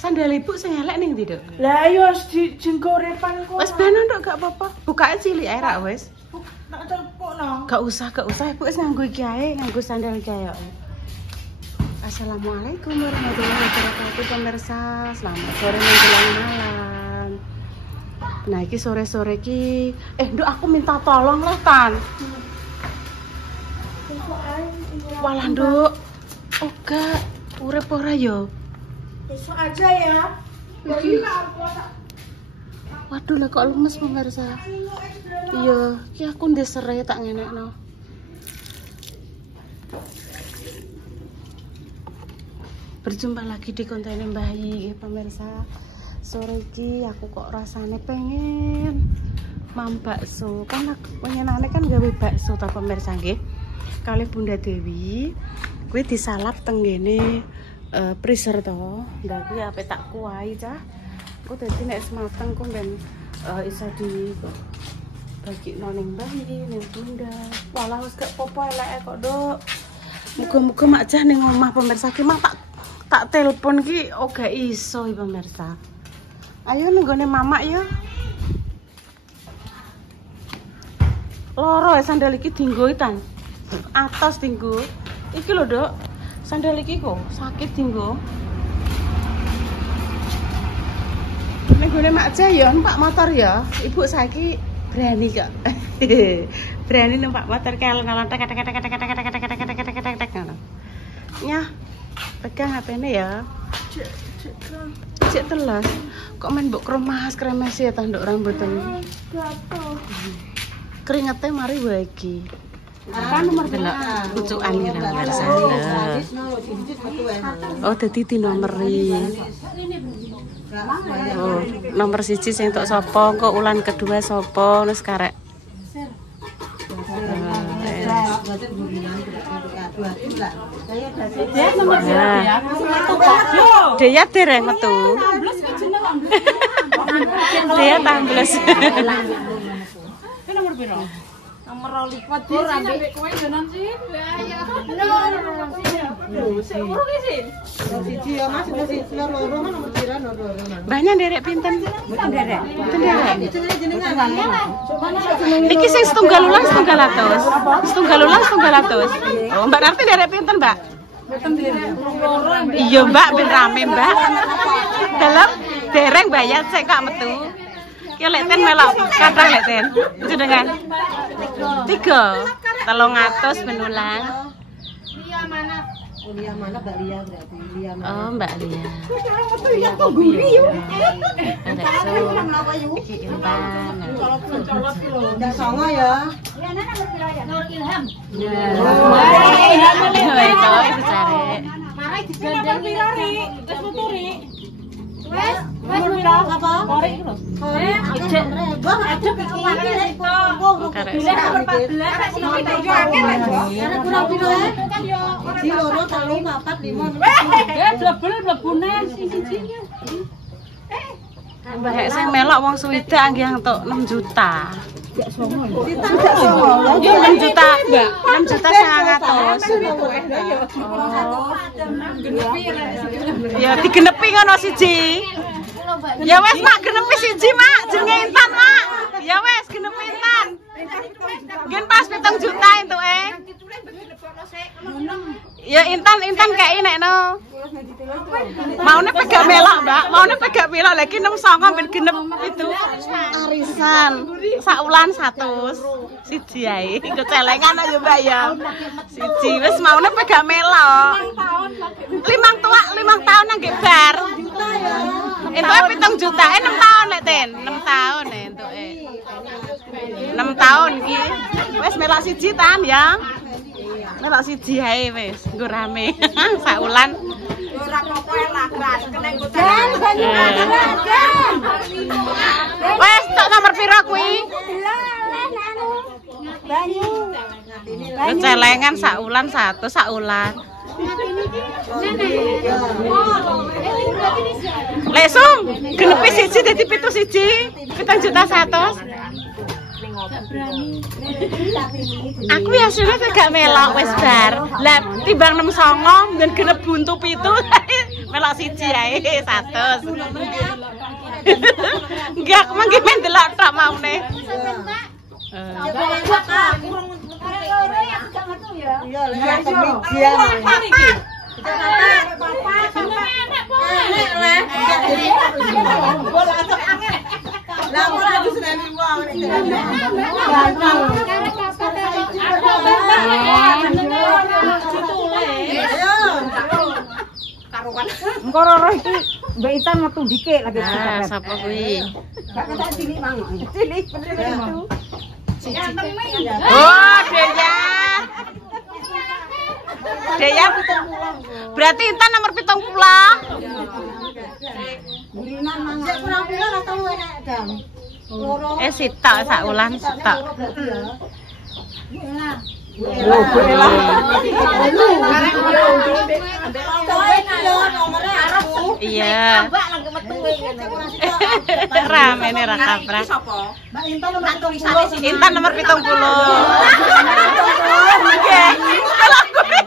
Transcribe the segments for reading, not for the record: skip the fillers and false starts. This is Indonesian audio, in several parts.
Sandal ibu sing elek ning ndi, Dok? Lah ayo jenggorepan kok. Wes ben nduk gak apa-apa. Bukake cilik ae rak wis. Tak telepokno. Gak usah, ibu wis nganggo iki ae, nganggo sandal iki ae. Assalamualaikum warahmatullahi wabarakatuh pemirsa. Selamat sore menjelang malam. Nah, iki sore-sore iki Nduk aku minta tolong lah, Tan. Walah, Nduk. Oga, urip ora yo? Besok aja ya. Lagi Waduh, lah kok lemes pemirsa. Iya, iki aku ndek serai tak ngenekno. Berjumpa lagi di konten Mbah Yi, pemirsa. Sore iki aku kok rasane pengen mam bakso. Kan pengenane kan gawe bakso ta pemirsa nggih. Kali Bunda Dewi kuwi disalap teng ngene freezer to. Ndak kuwi ape tak kuwahi cah. Ku dadi nek semateng ku ben iso di bagi ning Mbah Yi ning Bunda. Walah wis gak popo eleke kok, Dok. Muga-muga mak jah ning omah pemirsa ki mah tak telepon ki oga iso pemirsa. Ayo nenggone mamak ya. Loro sandal iki dinggo Tan. Atas dinggo. Iki lho, Dok. Sandal iki kok sakit dinggo. Nenggone mak jah ya numpak motor ya. Ibu saiki berani kok. Berani numpak motor kalon-kalon tek. Nyah. Pegang HP-ne ya. Cek telas. Kok main mbok kremes ya ta nduk rambutane. Keringete mari wae iki. Kan nomor delok pucukan iki pemirsa. Oh, dadi di nomeri. Oh, nomor 1 sing tok sapa, kok ulan kedua sapa, wis karek. Dia nomor ya. Dia dereng metu. Dia tambles. Nomor piro? Nomor 25. Ora ambek kowe jonan sih. Lah ya. Sik urung iki. Siji ya Mas, siji loro kan nomor piro loro. Banyak derek pinten? Pinten derek. Iki sing setunggal ulang setunggal atus. Setunggal ulang setunggal atus. Oh, Mbak Narti derek pinten, Mbak? Mboten derek. Iya, Mbak, ben rame, Mbak. Delok dereng bayar sik kok metu. Ya lek ten melok kathah lek ten. Jenengan. 300 ben ulang. Lia mana? Lia mana Mbak Lia berarti? Lia mana? Oh, Mbak Lia. Ya kok guri yo. Iki Intan. Colot ki lho. Ndak songo ya. Ya ana nomor piro ya? Nur Ilham. Ilham itu cari. Marai digandeng piro ri? Wis metu ri. Wes piro apa? Korek lho. Ejek. Bang adep iki itu. Bila nomor 14 sing kita yo akeh lho. Ana kurang piro ya? Kan yo 2 3 4 5. Eh, blebul-blebune siji ya. Mbak sing melok wong Swida nggih entuk 6 juta. Ya somo. Yo 6 juta, Mbak. 6 juta 900. Ya digenepi ngono siji. Ya wes Mak, genepi siji Mak, jenenge Intan Mak. Ya wes genepi Intan. Ngen pas 7 juta entuke. Ya Intan kei nekno. Maune pegak melok, Mbak. Maune pegak melok lagi 69 ben genep itu. Arisan. Saulan 100. Siji ae. Kecelengan aja, Mbak ya. Siji wis maune pegak melok. 5 tahun nang bar. Entuke 7 juta. 6 tahun lek ten. 6 tahun entuke. 6 tahun iki. Wis melok siji tan ya. Melok siji ae wis, nggo rame. Saulan. Ora apa-apa lah, gras kene nggo wes tok nomor piro kuwi? Banyu. Kecelengan saulan 1 saulan. Lesung, genepi siji dadi 7 siji, 7 juta 100. Aku ya sudah gak melok wes bar. Lah timbang 69 dan genep buntu 7 melok siji ae 100. Enggak, mangke men delok tok maune. Engko Roro iki Mbak Intan metu dikik lagi Nah, sapa kuwi? Gak cilik mangok. Cilik bener itu. Oh, Deya. Deya berarti Intan nomor 70. Gurinan mangok. Kurang pira atau enak, Dam? Sitok sak wulan sitok. Iya. Ramene ra kaprah. Intan nomor 70. Nggih. Kalau aku 70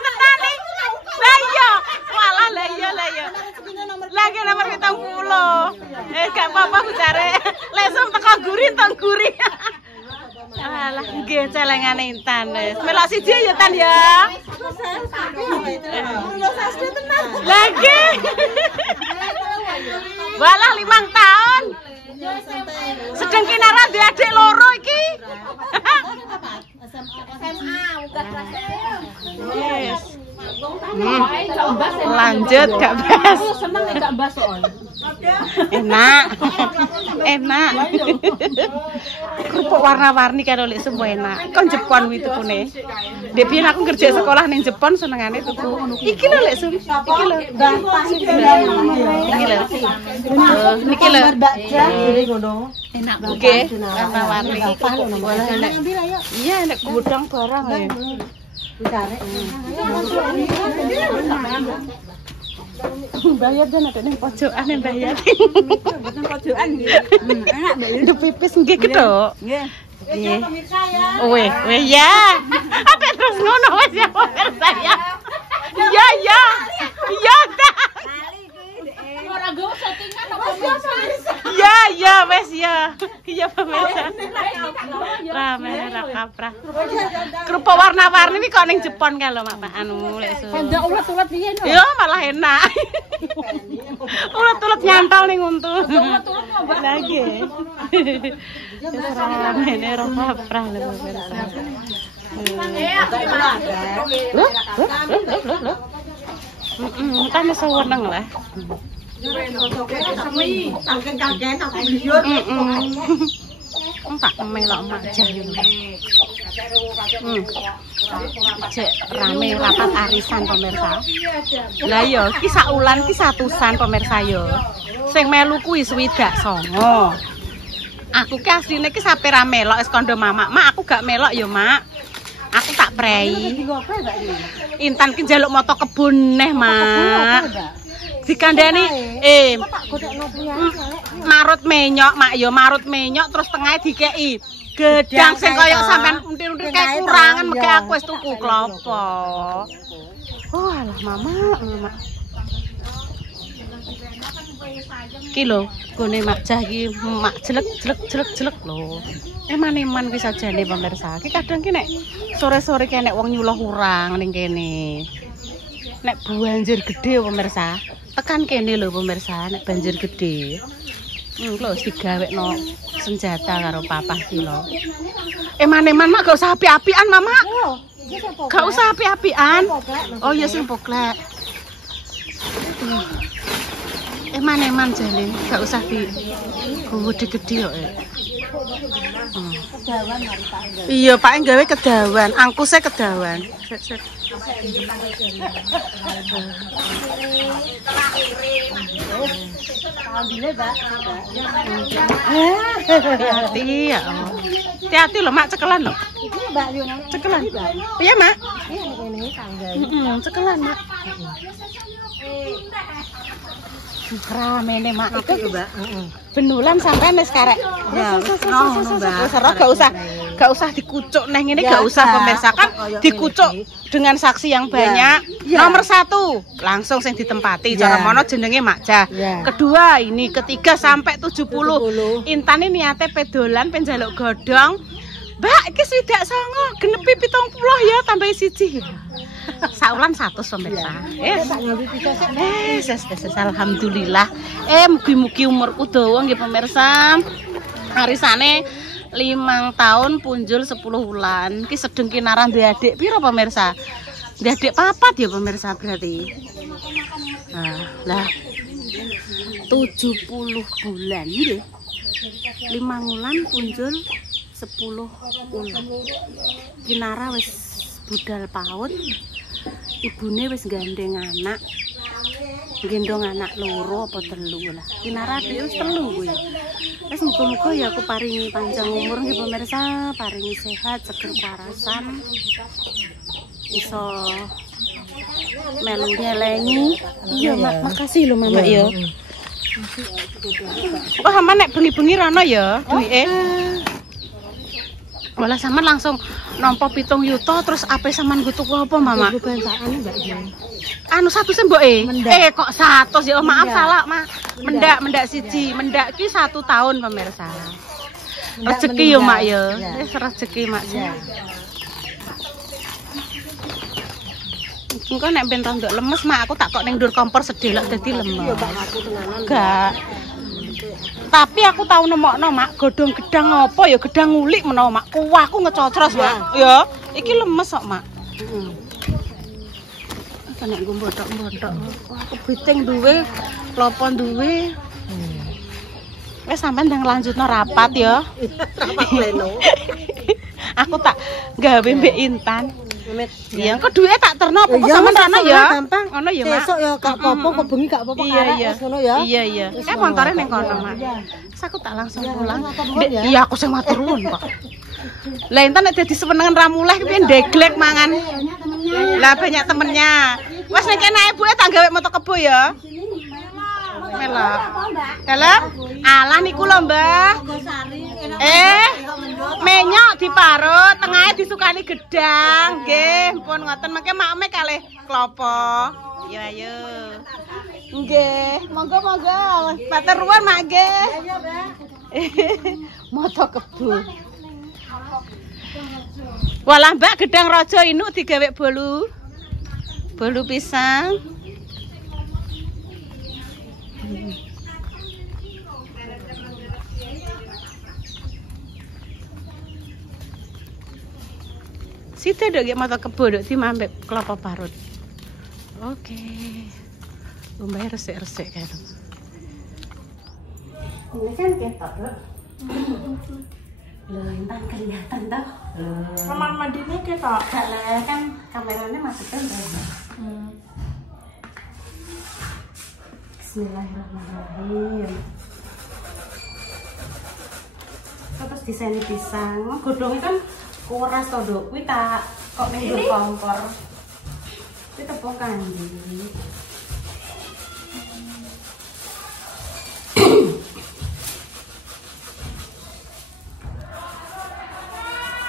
tenan iki. Lah iya. Walah lah iya. Lagi nomor 70. Gak apa-apa bujare. Lesem teko guri teng guri. Alah, nggih celengane Intan wis. Melok siji ya Tan ya. Lagi. Walah 5 tahun. Sedeng kinara di adik loro iki. SMA uga Yes. Lanjut Kak Bas. Seneng nek Kak Bas soal. Enak. Kerupuk warna-warni karo lek semua enak. Kon Jepon kuwi tukune. Dek biyen aku kerja sekolah ning Jepon senengane tuku. Iki lho lek iki lho. Niki lho. Enak nggih. Warna-warni. Iya nek godhong barang ya. Bayar dan ada ning pojokan bayar. Boten pojokan nggih. Enak Mbak. Nduk pipis nggih kedok. Nggih. Nggih. Weh ya. Apa terus ngono wis ya pemirsa ya. Iya. Iya ta. Ora go settingan apa Iya wes ya. Iya pemirsa. Ramene ra kaprah. Kerupuk warna-warni iki kok ning Jepon ka lho Mak anu lek su. Ndak ulet-ulet piye no? Ya malah enak. Ulet-ulet nyantol ning untu. Lagi. Ramene ra kaprah lho pemirsa. Kan iso weneng lah. Tak melok majah cek rame rapat arisan pemirsa. Lah ya ki sak ulan ki 100-an pemirsa ya. Sing melu kuwi 29. Aku ki asline ki sape ra melok wis kandha Mamak. Mak aku gak melok ya, Mak. Aku tak prei. Intan ki njaluk moto kebun neh, Mak. Dikandani marut menyok Mak ya marut menyok terus tengah dikeki gedang sing kaya sampean untir-untir kae kurangan meke aku wis tuku klopo. Oh alah Mama. Ki lho gone Makjah iki mak jelek lho. Eman-eman wis sajane pemirsa. Ki kadang ki nek sore-sore ki nek wong nyuluh urang ning kene. Nek banjir gede pemirsa. Tekan kene lho pemirsa nek banjir gede. Lho wis digawekno senjata karo papa ki lho. Eman-eman mak gak usah api-apian Mama. Gak usah api-apian. Oh iya sing poklek. Eman-eman jane gak usah di gede-gede kok. Iya Pak gawe kedawan, angkusnya kedawan. Set. Hati ya. Hati-hati lho Mak cekelan lho. Cekelan. Iya Mak? Cekelan Mak. Ramene Mak itu Mbak. Benulan sampean wis karek. Ya, Mbak. Gak usah Gak usah dikucuk neh ngene, gak usah pemirsa kan dikucuk dengan saksi yang banyak. Nomor 1 langsung sing ditempati cara mono jenenge Makja. Kedua ini, ketiga sampai 70. Intan ini niate pedolan penjaluk godhong. Mbak iki swidak songo genepi 70 ya tambah 1. Saulan 100 pemirsa. Alhamdulillah. Mugi-mugi umurku dawa nggih pemirsa. Arisane 5 tahun punjul 10 bulan. Ki sedeng kinaran duwe adik piro pemirsa? Duwe adik 4 ya pemirsa berarti. Lah 70 bulan nggih. 5 bulan punjul 10 bulan. Kinara wis budal PAUD. Ibune wis gandeng anak. Gendong anak loro apa 3 lah. Kinara dhewe wis 3 kuwi. Wis muga-muga ya aku paringi panjang umur nggih pemirsa, paringi sehat, seger parasan. Iso melu nyelengi. Iya, Mak, makasih lho Mama ya. Oh, aman nek bengi-bengi rono ya duwike. Malah sampean langsung nampa 7 yuta terus ape sampean nggo tuku apa, Mama? Anu 1 sih mboke. Kok 100 ya? Oh, maaf salah, Mak. Mendak siji. Mendak ki 1 tahun pemirsa. Rezeki yo, Mak ya. Wis rezeki, Mak. Engko nek ben rondok lemes, Mak, aku tak kok ning ndur kompor sedih lek dadi lemes. Iya, Pak, aku tenanan. Enggak. Tapi aku tahu nemokno, Mak, godhong gedang apa ya gedang ngulik menawa, Mak. Kuahku ngecocros, Mak. Ya, iki lemes kok, Mak. Heeh. Nek nggo mbontok-mbontok. Aku briting duwe, klopo duwe. Wes sampean ndang lanjutno rapat ya. Rapat pleno. Aku tak gawe mbek Intan. Iya, kok duwe tak terno apa kok sampean rano ya? Gampang. Ngono ya, Mak. Sesuk ya gak apa-apa, kok bengi gak apa-apa karek ngono ya. Iya. Montore ning kono, Mak. Terus aku tak langsung pulang. Iya, aku sing matur nuwun kok. Lah Intan nek dadi sewenengan ra muleh ki ndeglek mangan. Lah banyak temennya. Wes nek kene ibuke tak gawe moto kebo ya. Melok. Dalam? Alah niku lho, Mbah. Menyok diparut, tengahnya disukani gedang. Nggih, pun ngoten mengke makme kalih klopo. Yo ayo. Nggih, monggo-monggo. Matur nuwun, Mak nggih. Iya, Mbak. Moto kebo. Walah, Mbak, gedang raja inuk digawe bolu. Bolu pisang. Situ dok ya mata kebo dok di mambek kelapa parut. Oke. Lumayan resik-resik kan. Ini kan ketok dok. Loh, Intan kelihatan toh. Kamar mandinya ketok. Kalau kan kameranya masukin dong. Bismillahirrahmanirrahim. Terus desain pisang, godhongnya kan kuras to, Dok. Kuwi tak kok ning kompor. Kuwi tepung kandi.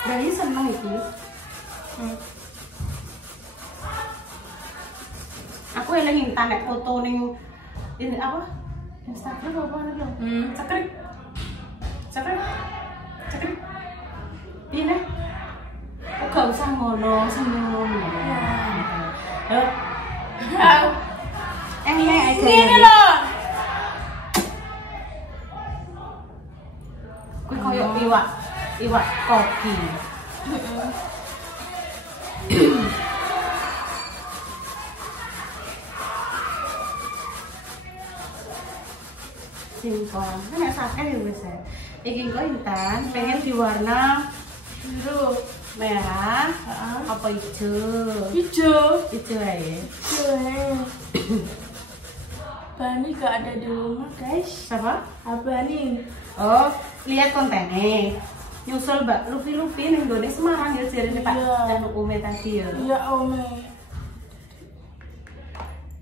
Dari seneng iki. Aku eling Intan nek foto ning ini apa? Instagram apa lagi? Cekrek. Ini. Oh, gak usah ngono, senyum. Ini loh. Kuwi koyo iwak kopi. Simpel, kan nek sakit ya wis. Iki kok Intan pengen diwarna biru, merah, apa hijau? Hijau aja. Bani gak ada di rumah, guys. Siapa? Abani. Oh, lihat kontennya. Nyusul Mbak Luffy ning gone Semarang ya jarene Pak dan Ome tadi ya. Iya, Ome.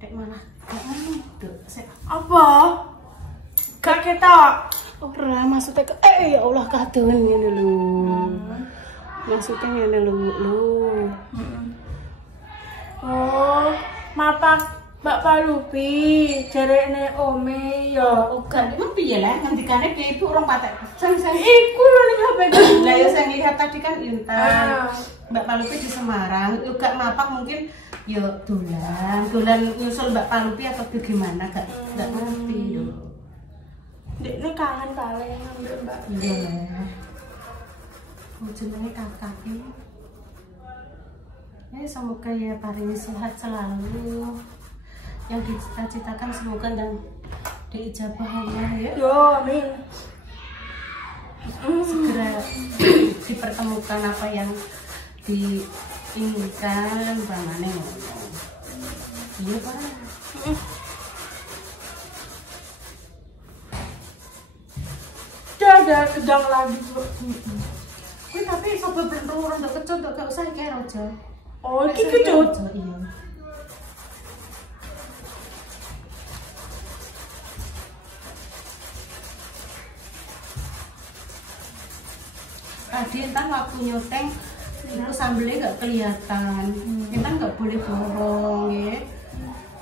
Dek malah gak anu, Dok. Apa? Gak ketok. Ora maksudnya ya Allah kadoen ngene lho. Maksudnya ngene lu. Oh, mapak Mbak Palupi, jarene ome ya. Uga emang piye lah ngendikane piye ibu orang patek pesen saya. Iku lho ning HP ku. Lah ya saya lihat tadi kan Intan. Ah. Mbak Palupi di Semarang, uga mapak mungkin ya dolan nyusul Mbak Palupi atau gimana gak ngerti yo. Dekne kangen paling ambil Mbak. Iya lah. Jenenge kakak ini. Semoga ya paling sehat selalu. Yang dicita-citakan semoga dan diijabah Allah ya. Yo, amin. Segera dipertemukan apa yang diinginkan bangane. Iya Pak. Ada gedang lagi kok. Tapi sopo bentuk orang kecut gak usah kira aja. Oh, iki kecut. Iya. Tadi Intan waktu nyoteng itu sambelnya nggak kelihatan. Intan nggak boleh bohong ya.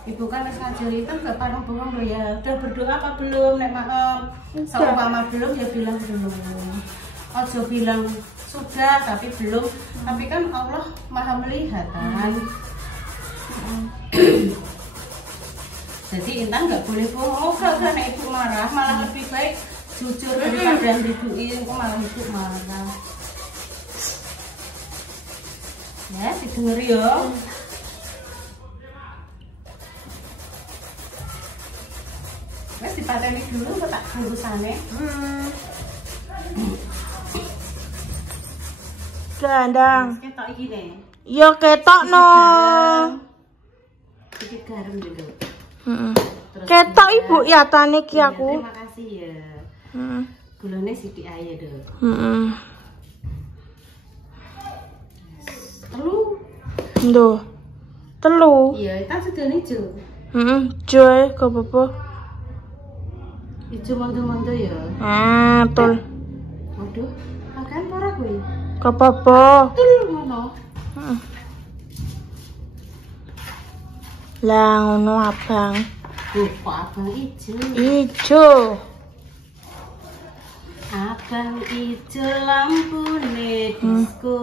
Ibu kan ngajari Intan nggak parang bohong loh ya. Udah berdoa apa belum? Nek seumpama belum ya bilang belum. Ojo bilang sudah tapi belum. Tapi kan Allah maha melihat kan. Jadi Intan nggak boleh bohong. Oh karena ibu marah malah lebih baik jujur daripada diduin. Kok malah ibu marah. Ya, didengar ya. Wes dipateni dulu kok tak bungkusane. Gandang. Ketok iki ne. Ya ketokno. Iki garam dulu. Terus Ketok Ibu ya tane iki iya, aku. terima kasih ya. Gulane sithik ae lho. Telu. Ndo. Telu. Iya, tak sedene ijo. Joe kok apa? Ijo mondo-mondo ya. Betul. Waduh, makan ora kowe? Kok apa? Betul ngono. Lah ngono abang. Kok abang ijo? Ijo. Abang ijo lampune disco.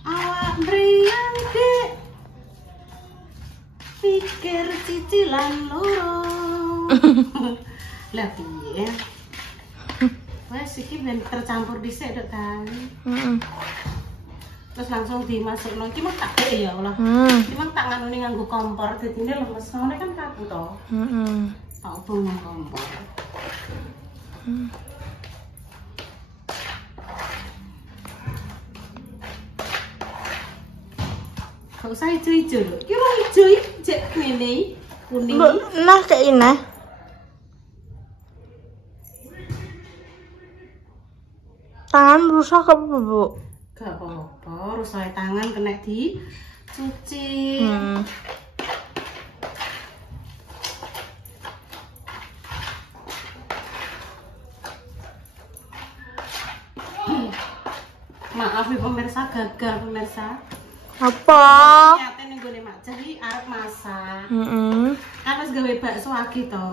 Awak mriyang ke pikir cicilan loro. Lah piye? Wes iki ben tercampur dhisik dok kan. Terus langsung dimasukno iki mah tak dek ya Allah. Iki mah tak nganune nganggo kompor dadine lemes ngene kan kaku to. Tak obong nang kompor. Gak usah ijo-ijo lho. Ki wong ijo iki jek ngene kuning. Nah kayak ini. Tangan rusak apa, Bu? Gak apa-apa, rusak tangan kena dicuci. Maaf ya pemirsa, gagal pemirsa. Apa? Nyate ning gone Mak Ceri arep masak. Kan wis gawe bakso lagi to.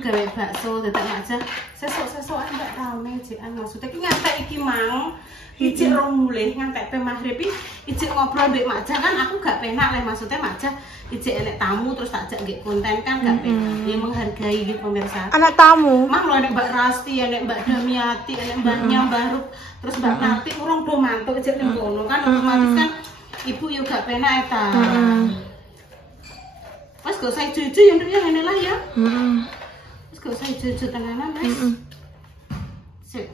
Gawe bakso dadak Mak Ceri sesuk-sesukan gak rame jekan maksudnya ki ngantek iki mang. Ijik rong mulih ngantek pe maghrib iki ijik ngobrol mbek Mak Ceri kan aku gak penak le maksudnya Mak Ceri ijik enek tamu terus tak jak nggih konten kan gak penak. Ya menghargai gitu pemirsa. Anak tamu. Mah lho enek Mbak Rasti, enek Mbak Damiati, enek Mbaknya Baruk, terus Mbak Nati urung do mantuk ijik ning kono kan otomatis kan ibu yo gak penak eta. Mas gak usah ijo-ijo yang ngene lah ya. Mas gak usah ijo-ijo tenanan, Mas. Sip.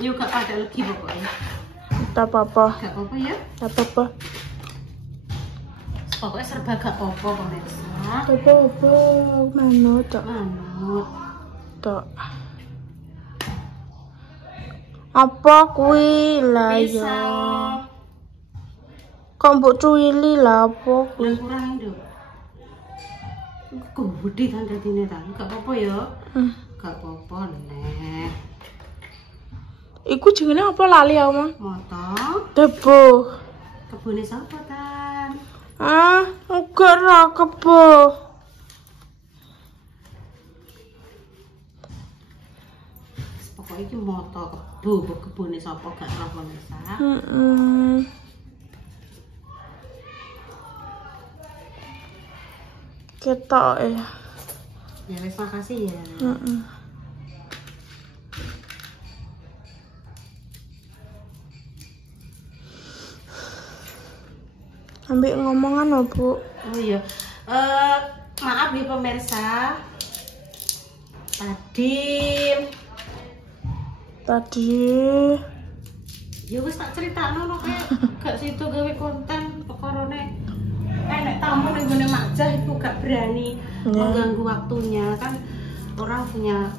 Yo gak pada lagi pokoknya. Tak apa-apa. Gak apa-apa ya. Tak apa-apa. Pokoknya serba gak apa-apa pemirsa. Tak apa-apa. Manut tok. Manut. Tok. Apa kuwi lah ya? Pisau. Kok mbok cuwili lah apa kuwi? Lah kurang nduk. Kok gede kan dadine ta? Gak apa-apa ya. Gak apa-apa nek. Iku jenenge apa lali aku mah? Moto. Debo. Kebune sapa Tan? Ah, enggak ra kebo. Pokoknya iki moto kebune sapa gak roh pemirsa. Ketok Ya wis makasih ya. Ambil ngomongan loh, Bu. Oh iya. Maaf ya pemirsa. Tadi ya wis tak critakno no gak situ gawe konten pekorone nek tamu ning gone Makjah iku gak berani mengganggu waktunya kan orang punya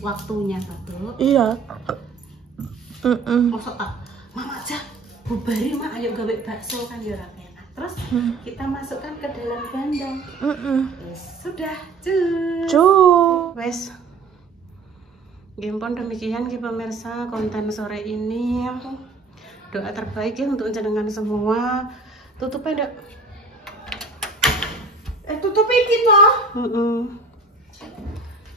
waktunya satu. Iya. Masa tak Mama Makjah bubari mak ayo gawe bakso kan ya ora enak. Terus kita masukkan ke dalam bandeng. Sudah wes. Gimpon demikian ki pemirsa konten sore ini. Doa terbaik ya untuk jenengan semua. Tutupnya ndak? Tutup iki toh.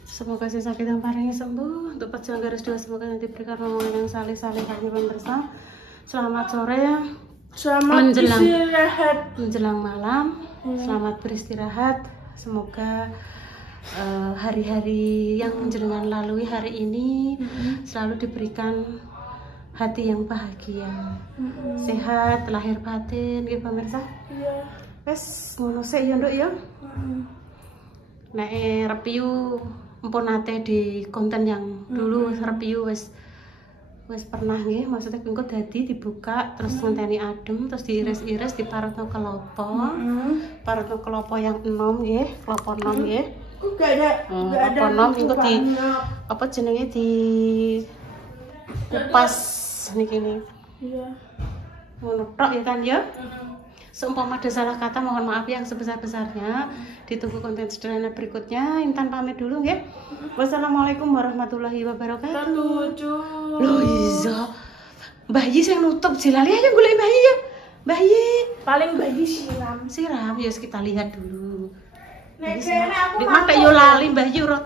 Semoga si sakit yang paringnya sembuh. Untuk pejuang garis 2 semoga nanti diberikan rombongan yang saleh-saleh kami pemirsa. Selamat sore ya. Selamat istirahat menjelang malam. Selamat beristirahat. Semoga hari-hari yang jenengan lalui hari ini selalu diberikan hati yang bahagia, sehat lahir batin gitu pemirsa. Iya. Wes ngono sik ya nduk ya. Nek review empun nate di konten yang dulu review wes pernah nggih, maksudnya engko dadi dibuka terus ngenteni adem terus diiris-iris diparutno kelopo. Parutno kelopo yang enom nggih, kelopo enom nggih. Enggak ada Enom engko di apa jenenge di kupas niki nih. Iya. Ngono tok ya kan ya. Seumpama ada salah kata mohon maaf yang sebesar-besarnya. Ditunggu konten sederhana berikutnya. Intan pamit dulu nggih. Wassalamualaikum warahmatullahi wabarakatuh. Loh iya. Mbah Yi sing nutup Jilali ayo golek Mbah Yi ya. Mbah Yi Paling bayi siram. ya kita lihat dulu. Nek kene aku Nek yo lali Mbah Yi ora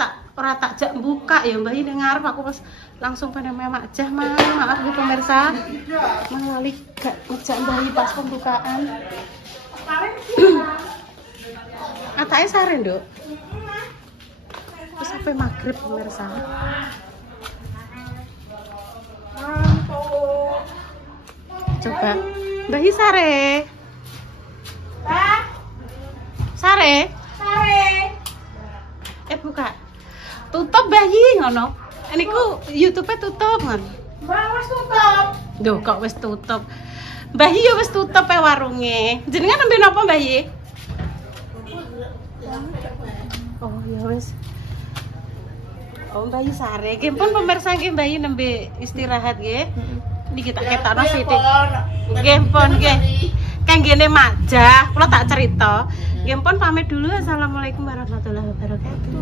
tak jak buka ya Mbah Yi ning ngarep aku pas langsung pada Makjah maaf Bu pemirsa. Lali gak ngejak Mbah Yi pas pembukaan. Atake sare, Nduk. Terus sampai maghrib pemirsa. Coba Mbah Yi sare. Sare. Buka. Tutup Mbah Yi ngono. Niku YouTube-e tutup kan. Mbak wis tutup. Duh, kok wis tutup. Mbah Yi ya wis tutup warunge. Jenengan nembe napa Mbah Yi? Oh, ya wis. Oh, Mbah Yi sare. Nggih pun pemirsa nggih Mbah Yi nembe istirahat nggih. Niki tak ketakno sithik. Nggih pun nggih. Kanggene Makjah, kula tak cerita. Nggih pun pamit dulu. Assalamualaikum warahmatullahi wabarakatuh.